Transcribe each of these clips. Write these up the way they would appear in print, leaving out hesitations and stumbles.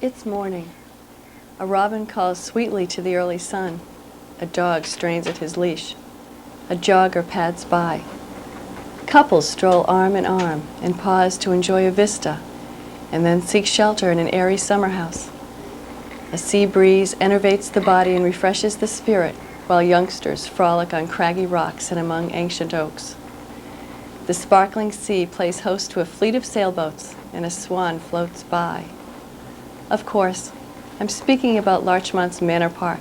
It's morning. A robin calls sweetly to the early sun. A dog strains at his leash. A jogger pads by. Couples stroll arm in arm and pause to enjoy a vista, and then seek shelter in an airy summer house. A sea breeze enervates the body and refreshes the spirit, while youngsters frolic on craggy rocks and among ancient oaks. The sparkling sea plays host to a fleet of sailboats, and a swan floats by. Of course, I'm speaking about Larchmont's Manor Park.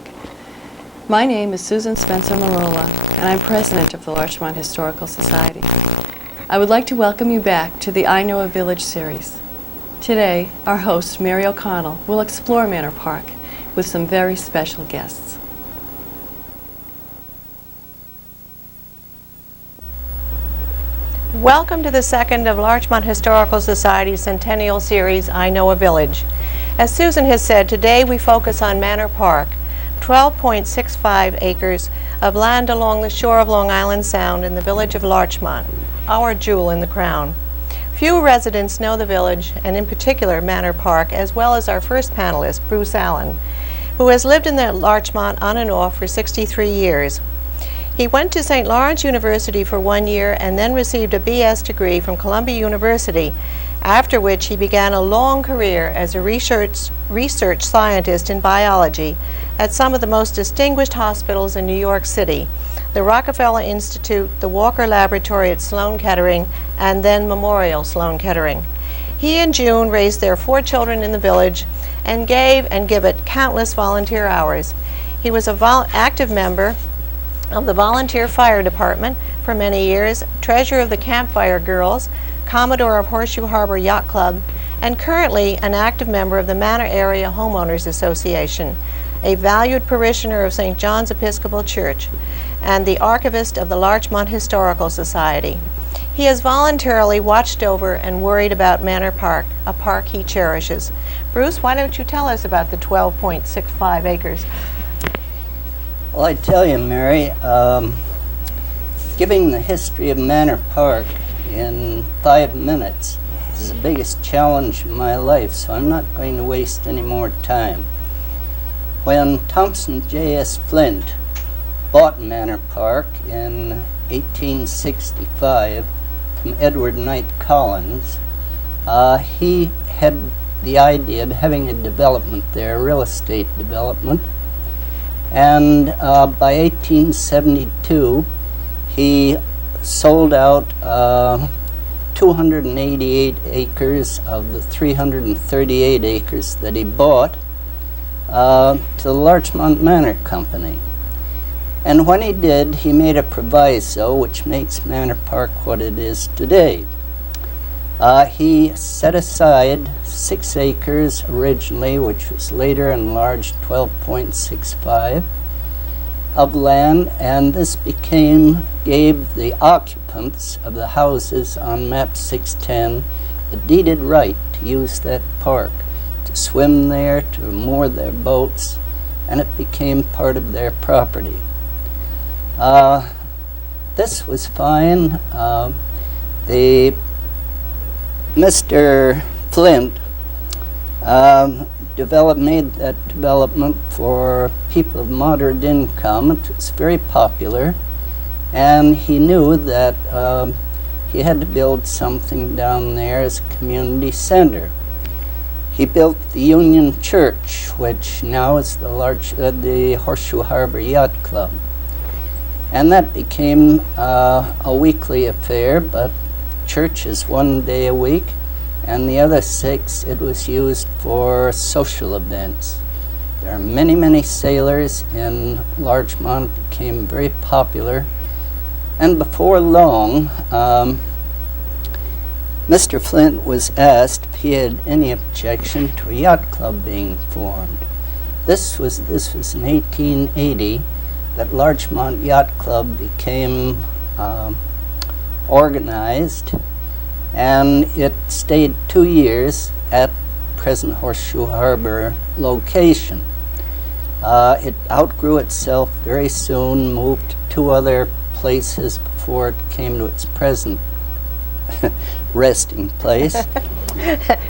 My name is Susan Spencer-Malola, and I'm president of the Larchmont Historical Society. I would like to welcome you back to the I Know a Village series. Today, our host, Mary O'Connell, will explore Manor Park with some very special guests. Welcome to the second of Larchmont Historical Society's Centennial Series, I Know a Village. As Susan has said, today we focus on Manor Park, 12.65 acres of land along the shore of Long Island Sound in the village of Larchmont, our jewel in the crown. Few residents know the village, and in particular Manor Park, as well as our first panelist, Bruce Allen, who has lived in the Larchmont on and off for 63 years. He went to St. Lawrence University for 1 year and then received a BS degree from Columbia University, after which he began a long career as a research scientist in biology at some of the most distinguished hospitals in New York City, the Rockefeller Institute, the Walker Laboratory at Sloan Kettering, and then Memorial Sloan Kettering. He and June raised their 4 children in the village and gave and give it countless volunteer hours. He was an active member of the Volunteer Fire Department for many years, treasurer of the Campfire Girls, Commodore of Horseshoe Harbor Yacht Club, and currently an active member of the Manor Area Homeowners Association, a valued parishioner of St. John's Episcopal Church, and the archivist of the Larchmont Historical Society. He has voluntarily watched over and worried about Manor Park, a park he cherishes. Bruce, why don't you tell us about the 12.65 acres? Well, I tell you, Mary, giving the history of Manor Park in 5 minutes is the biggest challenge of my life, so I'm not going to waste any more time. When Thompson J.S. Flint bought Manor Park in 1865 from Edward Knight Collins, he had the idea of having a development there, a real estate development. And by 1872, he sold out 288 acres of the 338 acres that he bought to the Larchmont Manor Company. And when he did, he made a proviso which makes Manor Park what it is today. He set aside 6 acres originally, which was later enlarged 12.65 of land, and this gave the occupants of the houses on map 610 the deeded right to use that park, to swim there, to moor their boats, and it became part of their property. This was fine. Mr. Flint made that development for people of moderate income. It was very popular, and he knew that he had to build something down there as a community center. He built the Union Church, which now is the Horseshoe Harbor Yacht Club. And that became a weekly affair, but church is 1 day a week, and the other 6 it was used for social events. There are many, many sailors in Larchmont. It became very popular, and before long Mr. Flint was asked if he had any objection to a yacht club being formed. This was in 1880 that Larchmont Yacht Club became organized, and it stayed 2 years at present Horseshoe Harbor location. It outgrew itself very soon, moved to 2 other places before it came to its present resting place.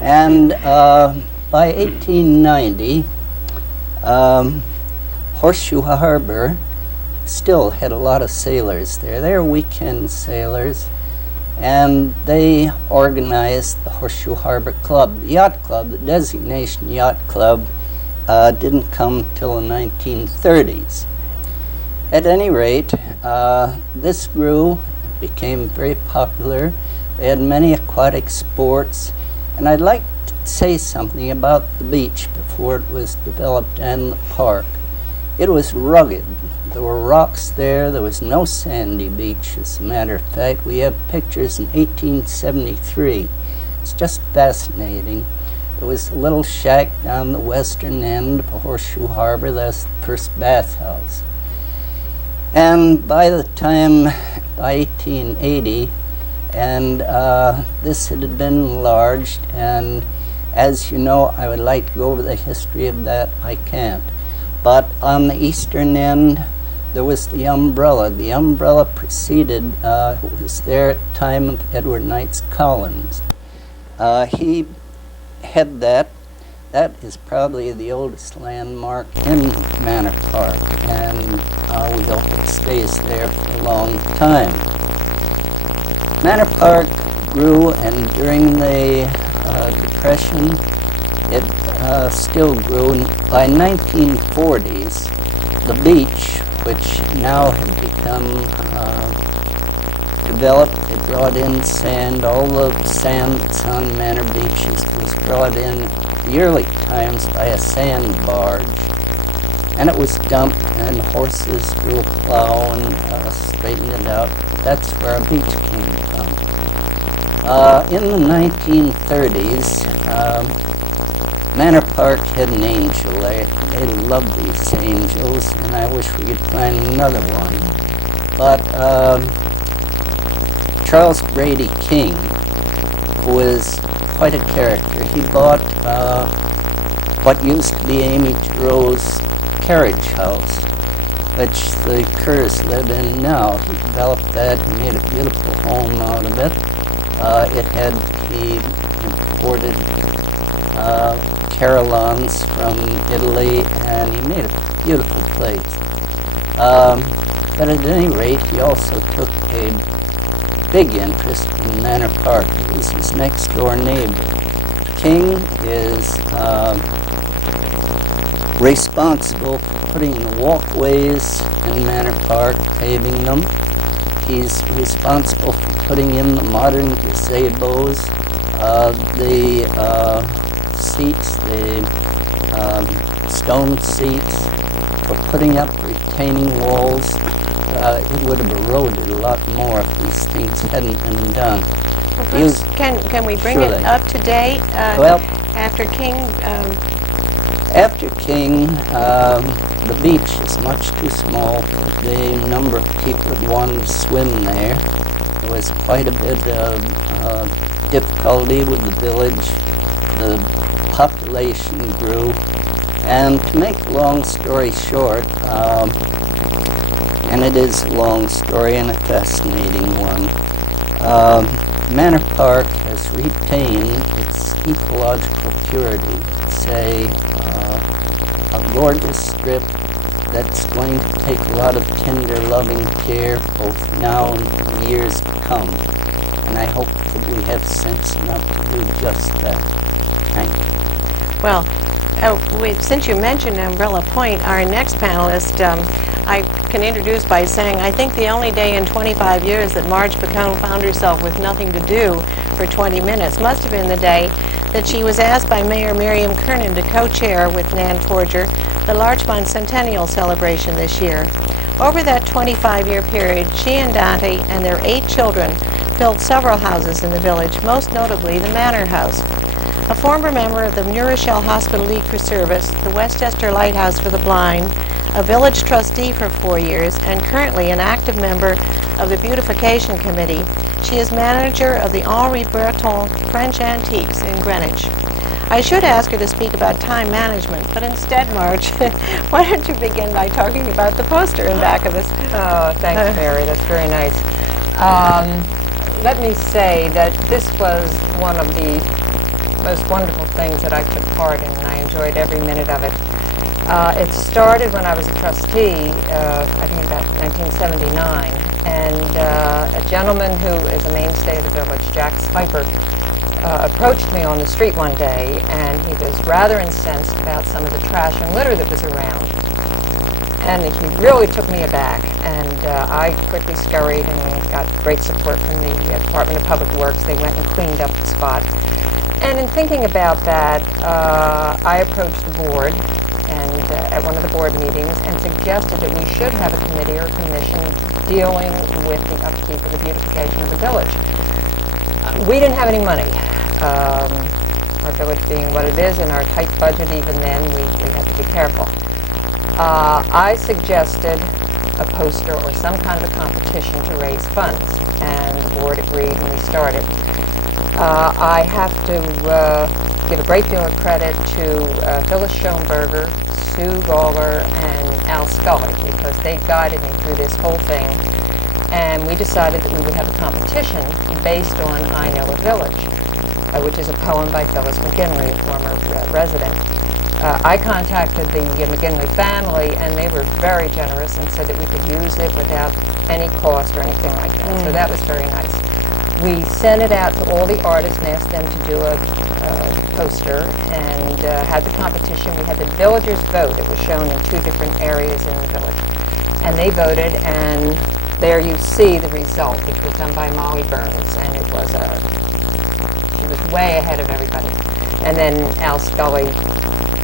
And by 1890, Horseshoe Harbor still had a lot of sailors there. They were weekend sailors, and they organized the Horseshoe Harbor Club. The yacht club, the designation yacht club, didn't come till the 1930s. At any rate, this grew, became very popular. They had many aquatic sports, and I'd like to say something about the beach before it was developed and the park. It was rugged. There were rocks there. There was no sandy beach, as a matter of fact. We have pictures in 1873. It's just fascinating. There was a little shack down the western end of Horseshoe Harbor. That's the first bathhouse. And by 1880, and this had been enlarged, and as you know, I would like to go over the history of that. I can't. But on the eastern end, there was the umbrella. The umbrella preceded, was there at the time of Edward Knights Collins. He had that. That is probably the oldest landmark in Manor Park, and we hope it stays there for a long time. Manor Park grew, and during the Depression, it still grew. By 1940s, the beach, which now had become developed, it brought in sand. All the sand that's on Manor beaches was brought in the early times by a sand barge, and it was dumped, and horses drew a plow and straightened it out. That's where our beach came from. In the 1930s, Manor Park had an angel. They loved these angels, and I wish we could find another one. But Charles Brady King, who was quite a character, he bought what used to be Amy Thoreau's carriage house, which the Kerrs live in now. He developed that and made a beautiful home out of it. He imported carillons from Italy, and he made a beautiful place. But at any rate, he also took a big interest in Manor Park. He was his next door neighbor. King is responsible for putting the walkways in Manor Park, paving them. He's responsible for putting in the modern gazebos, the seats, the stone seats, for putting up retaining walls. It would have eroded a lot more if these things hadn't been done. Well, can we bring it up to date? Well, after King? After King, the beach is much too small for the number of people that wanted to swim there. There was quite a bit of difficulty with the village. The population grew, and to make a long story short, and it is a long story and a fascinating one, Manor Park has retained its ecological purity. It's a gorgeous strip that's going to take a lot of tender, loving care both now and for the years to come. And I hope that we have sense enough to do just that. Thank you. Well, since you mentioned Umbrella Point, our next panelist, I can introduce by saying I think the only day in 25 years that Marge Picone found herself with nothing to do for 20 minutes must have been the day that she was asked by Mayor Miriam Kernan to co-chair with Nan Forger the Larchmont Centennial celebration this year. Over that 25-year period, she and Dante and their 8 children built several houses in the village, most notably the Manor House. A former member of the New Rochelle Hospital League for Service, the Westchester Lighthouse for the Blind, a village trustee for 4 years, and currently an active member of the Beautification Committee, she is manager of the Henri Breton French Antiques in Greenwich. I should ask her to speak about time management, but instead, Marge, why don't you begin by talking about the poster in back of us? Oh, thanks, Mary. That's very nice. Let me say that this was one of the most wonderful things that I took part in, and I enjoyed every minute of it. It started when I was a trustee, I think about 1979, and a gentleman who is a mainstay of the village, Jack Spiper, approached me on the street one day, and he was rather incensed about some of the trash and litter that was around. And he really took me aback, and I quickly scurried and got great support from the Department of Public Works. They went and cleaned up the spot. And in thinking about that, I approached the board and at one of the board meetings and suggested that we should have a committee or commission dealing with the upkeep of the beautification of the village. We didn't have any money. Our village being what it is and our tight budget, even then, we had to be careful. I suggested a poster or some kind of a competition to raise funds, and the board agreed and we started. I have to give a great deal of credit to Phyllis Schoenberger, Sue Gawler, and Al Scully, because they guided me through this whole thing, and we decided that we would have a competition based on I Know a Village, which is a poem by Phyllis McGinley, a former resident. I contacted the McGinley family, and they were very generous and said that we could use it without any cost or anything like that. So that was very nice. We sent it out to all the artists and asked them to do a poster and had the competition. We had the villagers vote. It was shown in 2 different areas in the village. And they voted, and there you see the result. It was done by Molly Burns, and it was she was way ahead of everybody. And then Al Scully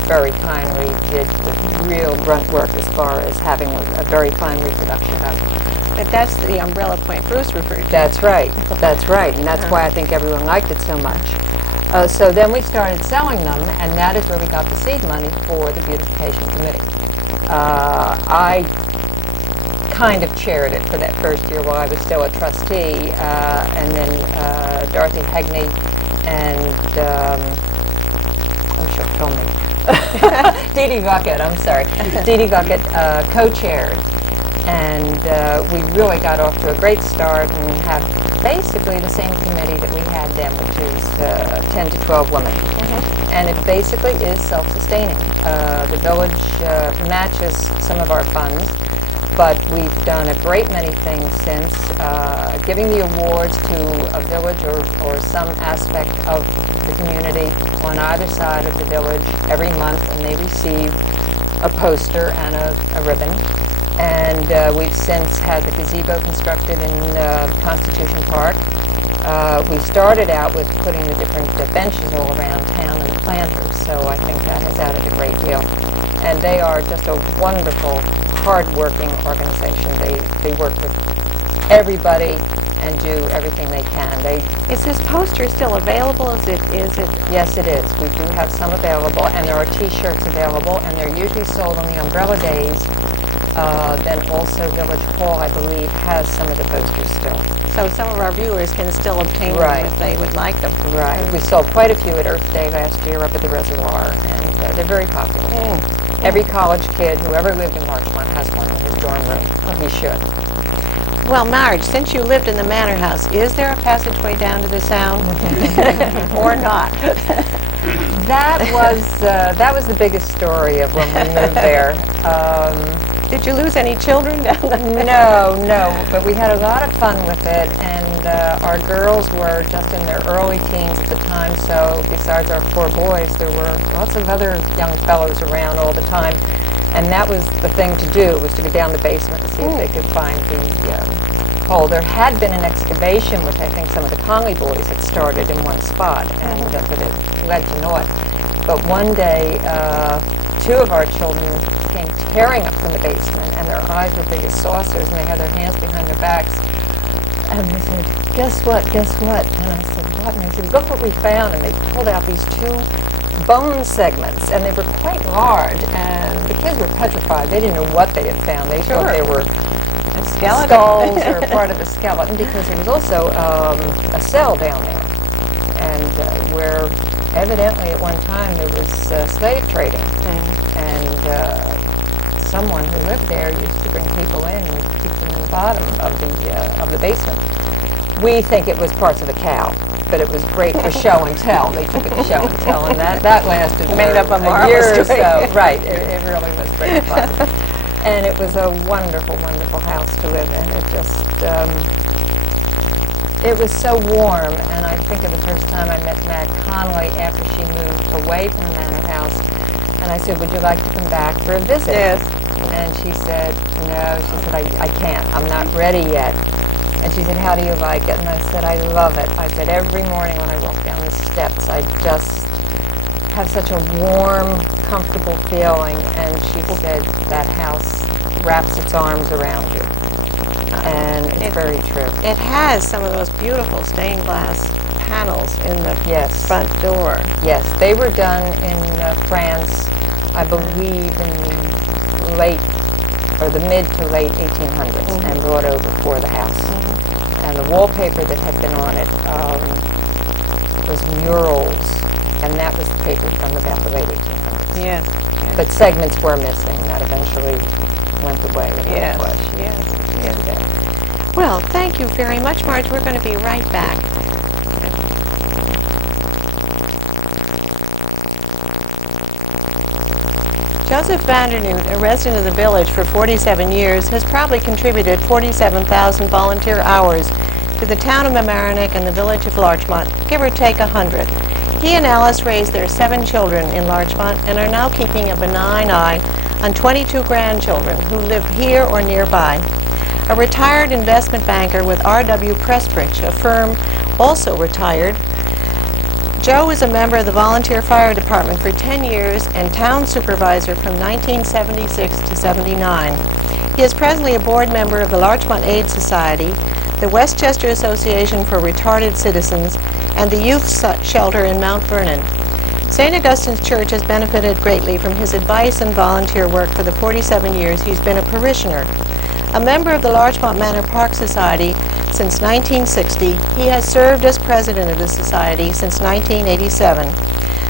very kindly did the real grunt work as far as having a very fine reproduction done. But that's the umbrella point Bruce referred to. That's right, and that's why I think everyone liked it so much. So then we started selling them, and that is where we got the seed money for the beautification committee. I kind of chaired it for that first year while I was still a trustee, and then Dorothy Hegney and she'll kill me. Dee Dee Bucket, I'm sorry. Dee Dee Bucket co-chaired, and we really got off to a great start and have basically the same committee that we had then, which is 10 to 12 women. And it basically is self-sustaining. The village matches some of our funds, but we've done a great many things since, giving the awards to a village or some aspect of the community on either side of the village every month, and they receive a poster and a ribbon. And we've since had the gazebo constructed in Constitution Park. We started out with putting the different benches all around town and the planters, so I think that has added a great deal. And they are just a wonderful, hard-working organization. They work with everybody and do everything they can. Is this poster still available? Is it? Yes, it is. We do have some available, and there are T-shirts available, and they're usually sold on the umbrella days. Then also Village Hall, I believe, has some of the posters still. So some of our viewers can still obtain them if they would like them. Right. We sold quite a few at Earth Day last year up at the reservoir, and they're very popular. Every college kid who ever lived in Larchmont has one in his dorm room. Well, he should. Well, Marge, since you lived in the Manor House, is there a passageway down to the Sound? Or not? That was the biggest story of when we moved there. Did you lose any children down there? No, but we had a lot of fun with it, and our girls were just in their early teens at the time, so besides our 4 boys, there were lots of other young fellows around all the time, and that was the thing to do, was to go down the basement and see if they could find the hole. There had been an excavation, which I think some of the Conley boys had started in one spot, and but it led to naught. But one day, 2 of our children came tearing up from the basement, and their eyes were big as saucers, and they had their hands behind their backs. And they said, guess what? And I said, what? And they said, look what we found. And they pulled out these 2 bone segments, and they were quite large, and the kids were petrified. They didn't know what they had found. They thought they were skulls or part of a skeleton, because there was also a cell down there, and where evidently at one time there was slave trading, and someone who lived there used to bring people in and keep them in the bottom of the basement. We think it was parts of a cow, but it was great for show and tell. They took it to show and tell, and that lasted Made up a year or marvelous story. so. Right, it really was great fun. And it was a wonderful, wonderful house to live in. It just, it was so warm, and I think of the first time I met Mad Connolly after she moved away from the Manor house, and I said, would you like to come back for a visit? Yes. And she said, no, she said, I can't, I'm not ready yet. And she said, how do you like it? And I said, I love it. I said, every morning when I walk down the steps, I just have such a warm, comfortable feeling. And she said, that house wraps its arms around you. And it's very true. It has some of those beautiful stained glass panels in the front door. Yes, they were done in France, I believe in the late, or the mid to late 1800s, and brought over for the house. And the wallpaper that had been on it was murals, and that was the paper from about the late 1800s. Yes. But segments were missing. That eventually went away with Yes. the flesh. Yes. Today. Well, thank you very much, Marge. We're going to be right back. Joseph Vandernoot, a resident of the village for 47 years, has probably contributed 47,000 volunteer hours to the town of Mamaroneck and the village of Larchmont, give or take 100. He and Alice raised their 7 children in Larchmont and are now keeping a benign eye on 22 grandchildren who live here or nearby. A retired investment banker with R.W. Prestbridge, a firm also retired, Joe was a member of the volunteer fire department for 10 years and town supervisor from 1976 to 79. He is presently a board member of the Larchmont Aid Society, the Westchester Association for Retarded Citizens, and the Youth Shelter in Mount Vernon. St. Augustine's Church has benefited greatly from his advice and volunteer work for the 47 years he's been a parishioner. A member of the Larchmont Manor Park Society since 1960, he has served as president of the society since 1987.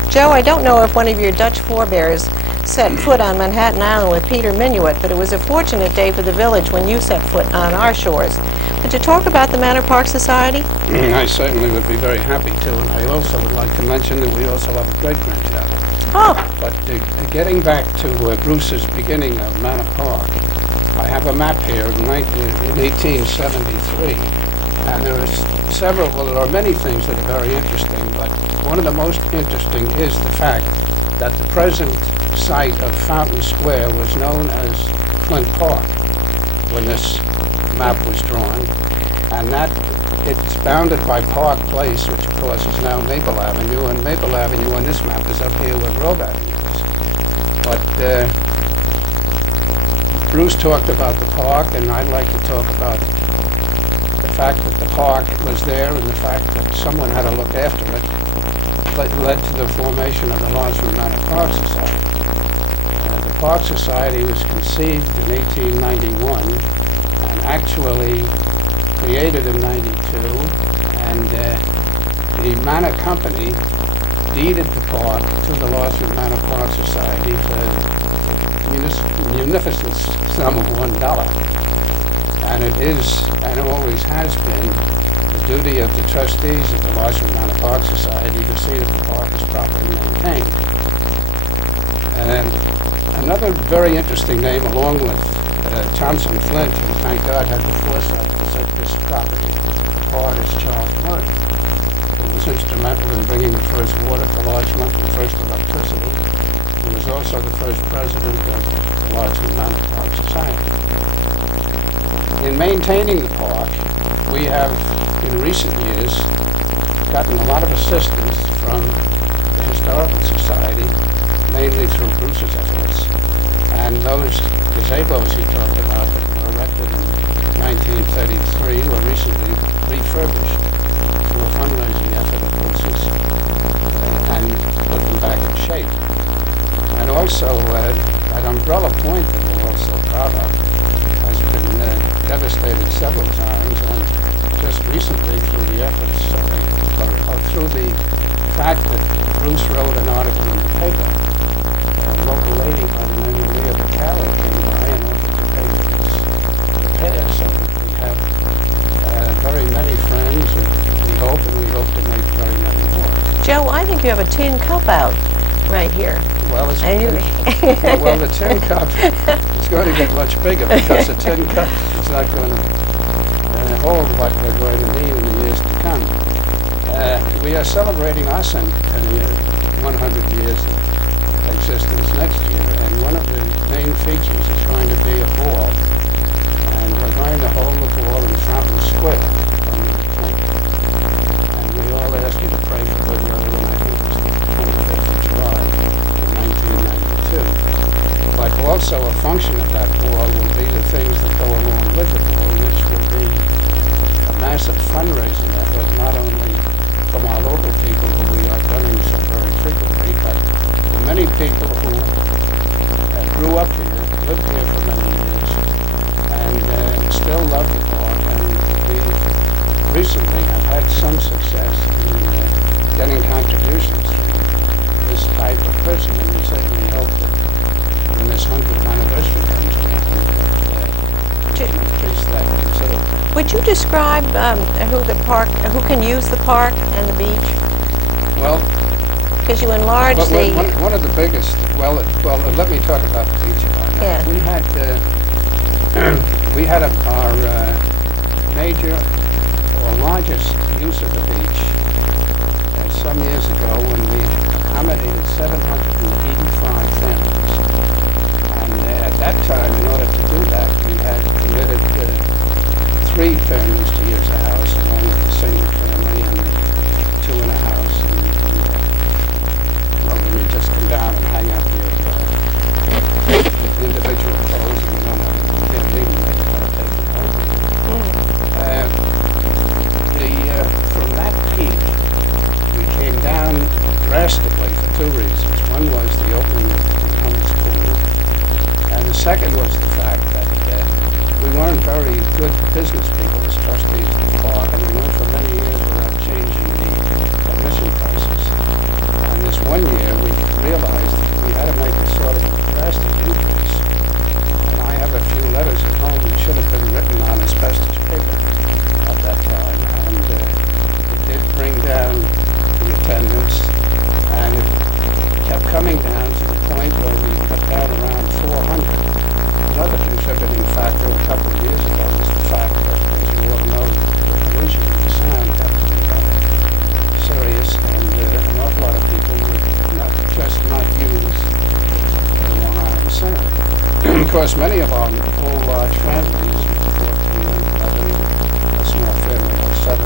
Joe, I don't know if one of your Dutch forebears set foot on Manhattan Island with Peter Minuit, but it was a fortunate day for the village when you set foot on our shores. Would you talk about the Manor Park Society? I certainly would be very happy to, and I also would like to mention that we also have a great-grandchild. Oh. But getting back to Bruce's beginning of Manor Park, I have a map here in 1873, and there are many things that are very interesting, but one of the most interesting is the fact that the present site of Fountain Square was known as Flint Park when this map was drawn, and that it's bounded by Park Place, which of course is now Maple Avenue, and Maple Avenue on this map is up here where Grove Avenue is. But Bruce talked about the park, and I'd like to talk about the fact that the park was there and the fact that someone had to look after it led to the formation of the Larchmont Manor Park Society. The Park Society was conceived in 1891 and actually created in 92, and the Manor Company deeded the park to the Larchmont Manor Park Society for a munificent sum of $1. And it is, and it always has been, the duty of the trustees of the Larchmont Manor Park Society to see that the park is properly maintained. And another very interesting name, along with Thompson Flint, who thank God had the foresight to set this property apart, is Charles Murray, who was instrumental in bringing the first water to Larchmont and the first electricity. He was also the first president of the Larchmont Manor Park Society. In maintaining the park, we have, in recent years, gotten a lot of assistance from the Historical Society, mainly through Bruce's efforts. And those gazebos he talked about that were erected in 1933 were recently refurbished through a fundraising effort of Bruce's and put them back in shape. And also, that Umbrella Point that we're all so proud of has been devastated several times, and just recently through the efforts, or through the fact that Bruce wrote an article in the paper, a local lady by the name of Leah Bacala came by and offered to pay for its repair, so that we have very many friends that we hope to make have a tin cup out right here. Well, And you, well, the tin cup is going to get much bigger because the tin cup is not going to hold what we're going to need in the years to come. We are celebrating our centennial, 100 years of existence next year, and one of the main features is going to be a ball, and we're going to hold the ball in Fountain Square on the 10th. And we all ask you to pray for good weather, and I think it's the 25th of July of 1992. But also a function of that ball will be the things that go along with the ball, which will be a massive fundraising effort, not only from our local people who we are running so very frequently, but the many people who grew up here, lived here for many years, and still love the park. And we recently have had some success in getting contributions from this type of person, and we certainly hope that when this 100th anniversary comes around, that we can increase that considerably. would you describe who can use the park and the beach? Well, Because you enlarged but the... one of the biggest, well, let me talk about the beach about now. Yeah. We had our major or largest use of the beach some years ago when we accommodated 785 families. And at that time, in order to do that, we had permitted 3 families to use the house, along with the single family and the 2 in a house. Well, when you just come down and hang out your individual clothes, and you don't have you can't leave them, you got to take them home. From that peak, we came down drastically for 2 reasons. One was the opening of the Hummus Pool, and the second was the fact that we weren't very good business people as trustees of the park, and we went for many years without changing the admission prices. And this one year, we realized that we had to make a sort of drastic increase. And I have a few letters at home that should have been written on asbestos paper at that time. And it did bring down the attendance, and it kept coming down to the point where we cut down around 400. Another contributing factor a couple of years ago was the fact that, as you all know, the pollution of the sound got to be rather serious, and an awful lot of people would not use Long Island Sound. Of course, many of our whole large families, 14 and 11, a small family of 7,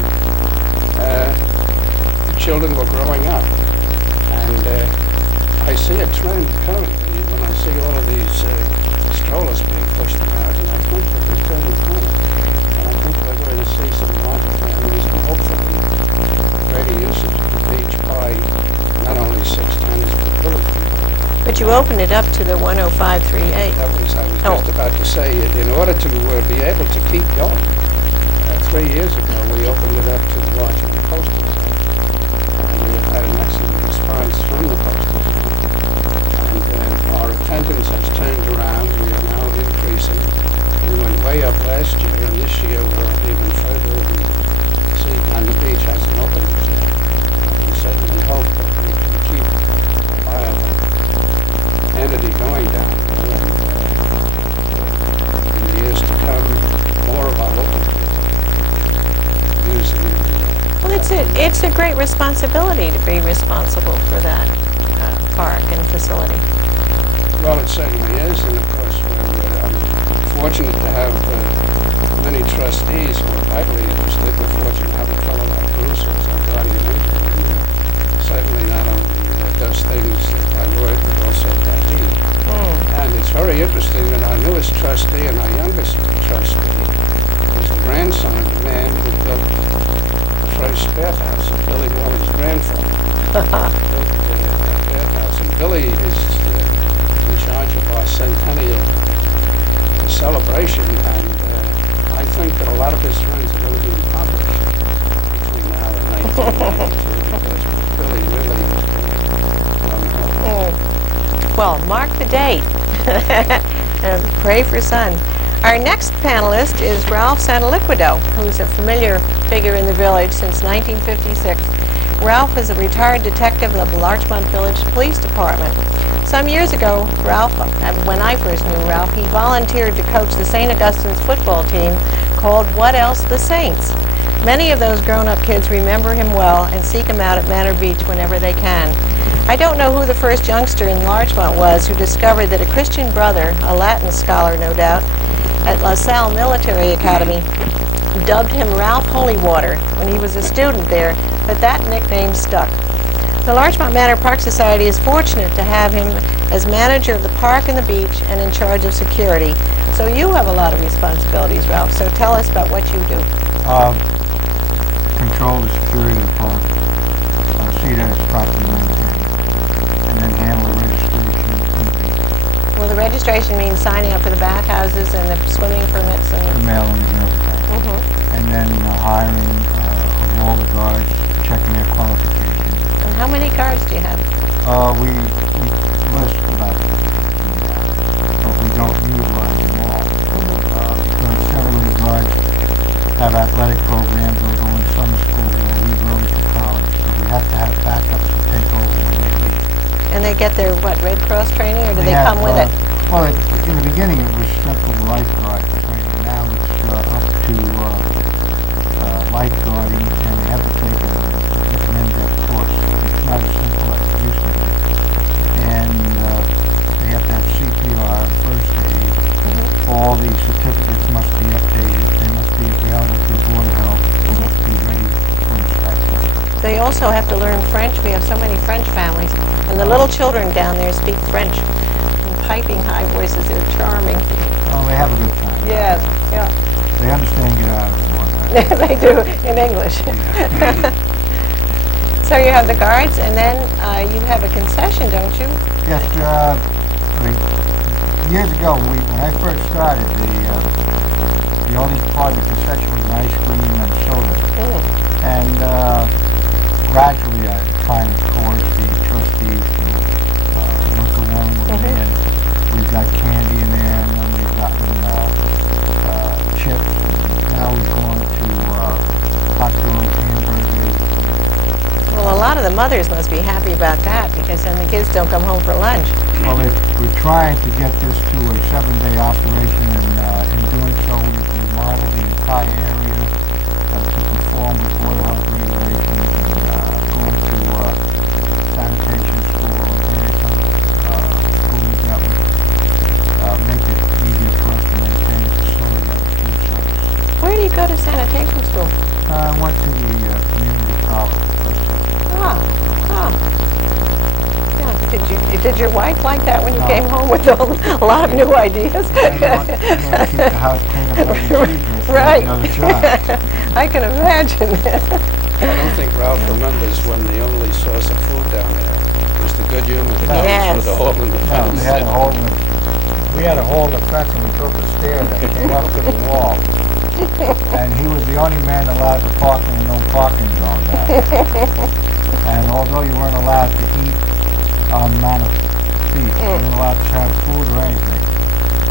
the children were growing up. And I see a trend currently when I see all of these strollers being pushed around, and I think that they're turning the corner. And I think we're going to see some larger families and hopefully greater usage of the beach by not only 610s but village people. But you opened it up to the 10538. I was just about to say, in order to be able to keep going, 3 years ago we opened it up to the Larchmont Postal Zone, and we have had an excellent response from the Postal Zone. And our attendance has turned around. We are now increasing. We went way up last year, and this year we're up even further. And the beach hasn't opened yet. We certainly hope that we can keep a viable entity going down there, and in the years to come, more of our local people using it. Well, it's a great responsibility to be responsible for that park and facility. Well, it certainly is, and of course I'm fortunate to have many trustees who are vitally interested. We're fortunate to have a fellow like Bruce, who is our guardian angel, and certainly not only does things by word, but also by deed. And it's very interesting that our newest trustee and our youngest trustee is the grandson of the man who built the first bathhouse, Billy Morley's grandfather. Built the bathhouse, and Billy is in charge of our centennial celebration, and I think that a lot of his friends are going to be impoverished between now and 1992 because Billy really Well, mark the date and pray for sun. Our next panelist is Ralph Santaliquido, who's a familiar figure in the village since 1956. Ralph is a retired detective of the Larchmont Village Police Department. Some years ago, when I first knew Ralph, he volunteered to coach the St. Augustine's football team called What Else the Saints. Many of those grown-up kids remember him well and seek him out at Manor Beach whenever they can. I don't know who the first youngster in Larchmont was who discovered that a Christian brother, a Latin scholar no doubt, at La Salle Military Academy, dubbed him Ralph Holywater when he was a student there, but that nickname stuck. The Larchmont Manor Park Society is fortunate to have him as manager of the park and the beach and in charge of security. So you have a lot of responsibilities, Ralph, so tell us about what you do. Control the security of the park, see that it's properly maintained, and then handle the registration of the beach. Well, the registration means signing up for the bathhouses and the swimming permits and The mailings and everything. And then hiring of all the guards, checking their qualifications. And how many guards do you have? We list about 15 now, but we don't utilize them all. Because several of the guards have athletic programs or go in summer school or leave early for college, so we have to have backups to take over when they leave. And they get their, what, Red Cross training, or do they have, come with it? Well, in the beginning it was simple lifeguard training. Now it's up to lifeguarding, and they have to take an in-depth course. It's not as simple as it used to be. And they have to have CPR, first aid. All the certificates must be updated. They must be available to the Board of Health. They must be ready for inspection. They also have to learn French. We have so many French families. And the little children down there speak French. In piping high voices, they're charming. Oh, they have a good time. Yes, yeah. They understand get out of the water. They do, in English. So you have the guards, and then you have a concession, don't you? Yes, years ago, when I first started, the only part of the concession was ice cream and soda. And gradually I kind of coerced the trustees to work along with me, and we've got candy in there, and then we've gotten chips. Now we've gone to hot dogs, hamburgers. Well, a lot of the mothers must be happy about that, because then the kids don't come home for lunch. Well, we're trying to get this to a 7-day operation, and in doing so, we've remodeled the entire area to conform with Board of Health regulations, and going to sanitation school and various other schools that would make it easier for us to maintain the facility of the food service. Where do you go to sanitation school? I went to the community college. Yeah. Did your wife like that when you came home with a lot of new ideas? You want to keep the house clean up every season, so Right. another job. I can imagine. I don't think Ralph remembers when the only source of food down there was the good humor that Yes. comes with a hole in the No, fence. we had a hole in the fence, and we built a stair that came up to the wall. And he was the only man allowed to park in a no parking zone now. And although you weren't allowed to eat on Manor Beach, you weren't allowed to have food or anything,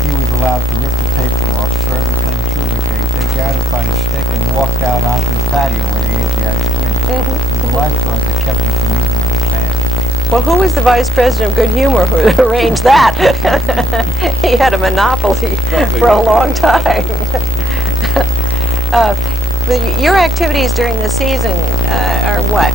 he was allowed to rip the paper off, serve it through the gate, they gathered by the stick and walked out onto the patio where they ate the ice cream. It was the lifeguard that kept us from eating on the sand. Well, who was the vice president of good humor who arranged that? He had a monopoly for a long time. Your activities during the season are what?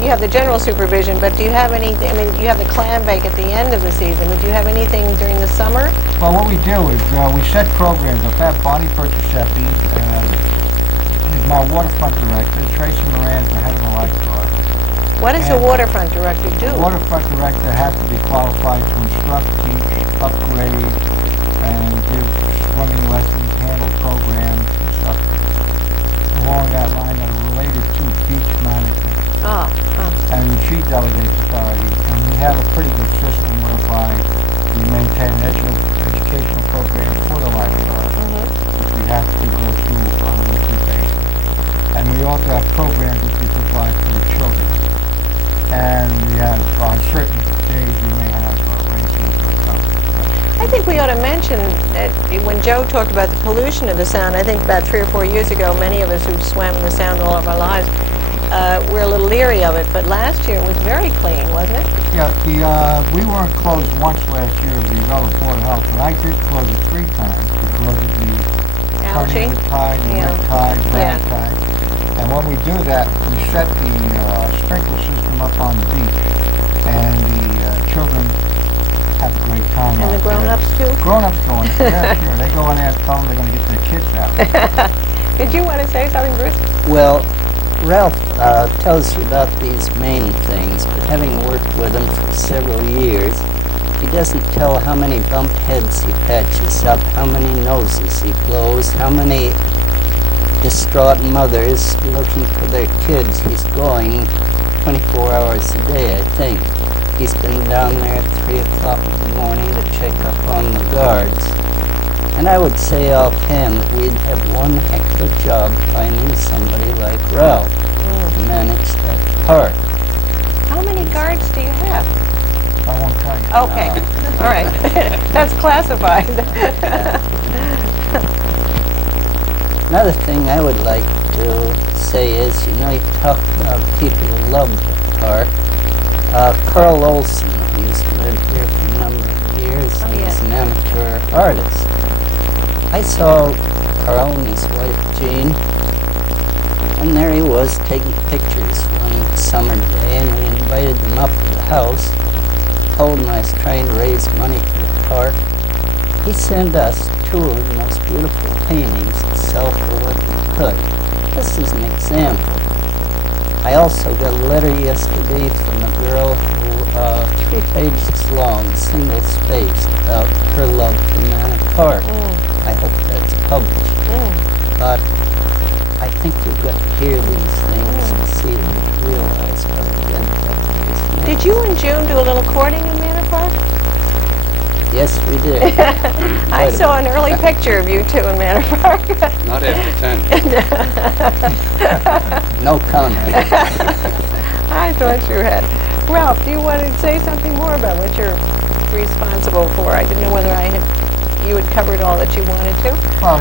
You have the general supervision, but do you have anything? I mean, you have the clam bake at the end of the season, but do you have anything during the summer? Well, what we do is we set programs up. That Bonnie Perciasepi is my waterfront director. Tracy Moran is the head of the lifeguard. What does the waterfront director do? The waterfront director has to be qualified to instruct, teach, upgrade, and give swimming lessons, handle programs, and stuff along that line that are related to beach management. And she delegates authority, and we have a pretty good system whereby we maintain educational programs for the lifeguards, which we have to go through on a weekly basis. And we also have programs which we provide for the children. And we have, on certain days, we may have races or something. I think we ought to mention that when Joe talked about the pollution of the Sound, I think about 3 or 4 years ago, many of us who swam in the Sound all of our lives were a little leery of it, but last year it was very clean, wasn't it? Yeah, we weren't closed once last year as the Rutherford Board of Health, but I did close it 3 times because of the Algae? turning of the tide, the Yeah. red tide, brown Yeah. tide. And when we do that, we set the sprinkler system up on the beach, and the children have a great time And out the there. grown-ups too? Grown-ups go in, yeah, sure. They go in there and tell them they're going to get their kids out. Did you want to say something, Bruce? Well, Ralph tells you about these main things, but having worked with him for several years, he doesn't tell how many bump heads he patches up, how many noses he blows, how many distraught mothers looking for their kids. He's going 24 hours a day, I think. He's been down there at 3 o'clock in the morning to check up on the guards. And I would say offhand that we'd have one heck of a job finding somebody like Ralph to manage that park. How many guards do you have? I won't tell you. Okay, all right. That's classified. Another thing I would like to say is, you know, you talk about people who love the park. Carl Olson, who used to live here for a number of years, Oh, he was yes. an amateur artist. I saw Carl and his wife Jean, and there he was taking pictures one summer day, and we invited them up to the house, told him I was trying to raise money for the park. He sent us 2 of the most beautiful paintings to sell for what we could. This is an example. I also got a letter yesterday from a girl who, 3 pages long, single-spaced, about her love for Manor Park. I hope that's published. But I think we've got to hear these things and see them to realize what a good that is. Did you and June do a little courting in Manor Park? Yes, we did. I saw an early picture of you two in Manor Park. Not after 10. No comment. I thought you had. Ralph, do you want to say something more about what you're responsible for? I didn't know whether you had covered all that you wanted to. Well,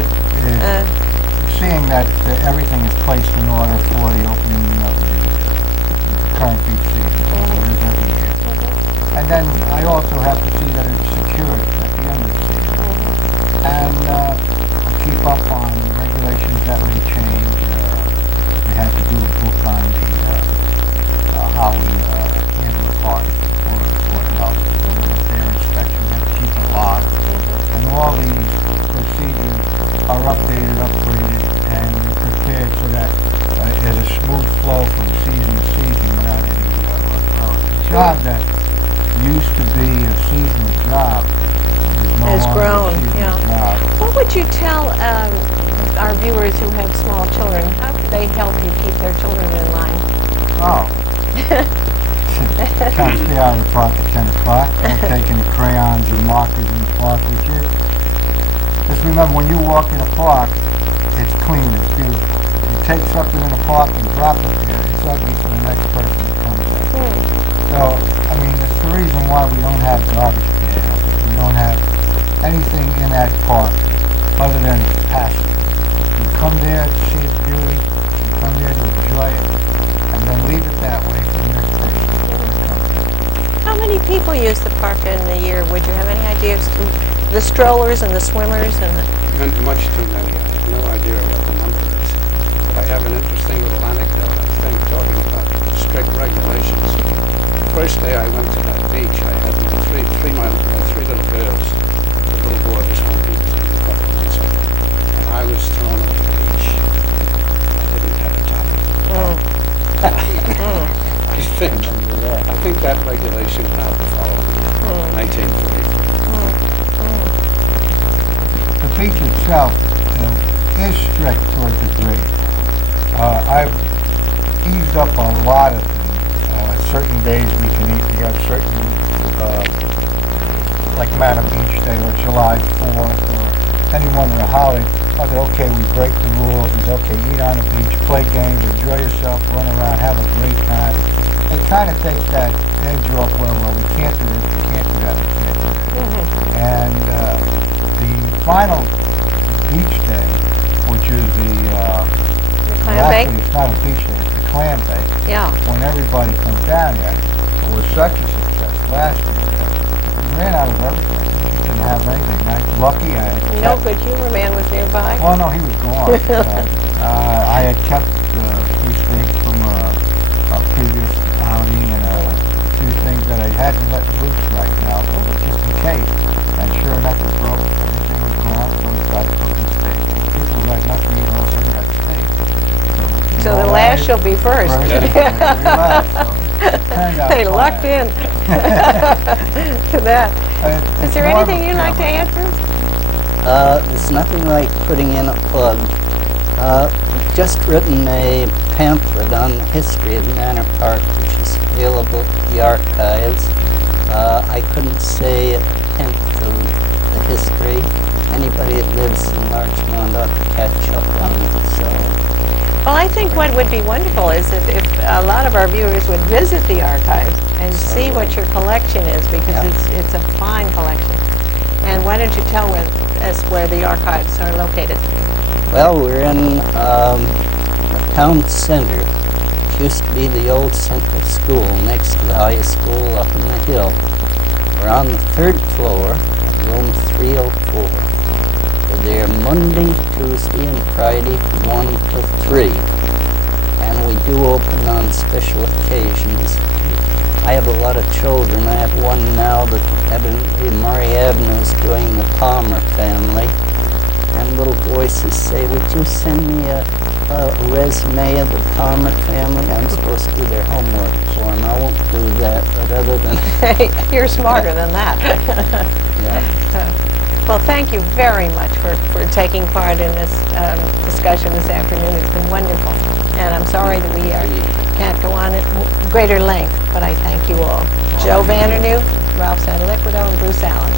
seeing that everything is placed in order for the opening of the current beach season, as it is every year. And then I also have to see that it's secured at the end of the season. And I keep up on regulations that may change. We had to do a book on how we handle the park for the Board of Health, their inspection. We have to keep a log. And all these procedures are updated, upgraded, and they're prepared so that there's a smooth flow from season to season without any rough. The job that used to be a seasonal job is no Has longer grown, a seasonal job. What would you tell our viewers who have small children? How could they help you keep their children in line? Oh. Try to stay out of the park at 10 o'clock. Don't take any crayons or markers in the park with you. Just remember, when you walk in a park, it's clean, it's beautiful. If you take something in a park and drop it there, it's ugly for the next person that comes in. So, I mean, it's the reason why we don't have garbage cans. We don't have anything in that park other than passive. You come there to see its beauty, you come there to enjoy it, and then leave it that way for the next person that comes in. How many people use the park in a year? Would you have any ideas? The strollers and the swimmers and the... Much too many. I have no idea what the number is. But I have an interesting little anecdote, I think, talking about strict regulations. The first day I went to that beach, I had my three little girls. The little boy was home, he was only a couple of months old. And I was thrown on the beach. I didn't have a towel. I think that regulation went out the following year, 1940. The beach itself is strict to a degree. I've eased up a lot of things. Certain days we can eat. We have certain, like Manor Beach Day or July 4th or any one of the holidays. Okay, we break the rules. It's okay, eat on the beach, play games, enjoy yourself, run around, have a great time. It kind of takes that edge off. Well, we can't do this, we can't do that, we can't do that. And the final beach day, which is clam well, bake? actually, it's not a beach day, it's the clam bake. Yeah. When everybody comes down here, it was such a success last year that we ran out of everything. We didn't have anything. I'm lucky I had No kept- good humor man was nearby. Well, no, he was gone. I had kept a few steaks from a previous outing and a few things that I hadn't let loose right now, just in case. And sure enough, it broke. Everything was gone, so we started cooking steak. And people who had nothing to eat all of a sudden got steak. So the last shall be first. They lucked in to that. Is there anything you'd like to add, Bruce? There's nothing like putting in a plug. Just written a pamphlet on the history of Manor Park, which is available at the archives. I couldn't say a tenth of the history. Anybody that lives in Larchmont ought to catch up on it. So. Well, I think what would be wonderful is if a lot of our viewers would visit the archives and see what your collection is, because it's a fine collection. And why don't you tell us where the archives are located? Well, we're in the town center. It used to be the old central school next to the high school up in the hill. We're on the 3rd floor, room 304. We're there Monday, Tuesday, and Friday from 1 to 3. And we do open on special occasions. I have a lot of children. I have one now that evidently Murray Avenue is doing the Palmer family. And little voices say, would you send me a resume of the Palmer family? I'm supposed to do their homework for them. I won't do that, but other than... You're smarter than that. Yeah. Well, thank you very much for taking part in this discussion this afternoon. It's been wonderful. And I'm sorry that we can't go on at greater length, but I thank you all. Joe Vandernew, Ralph Santaliquido, and Bruce Allen.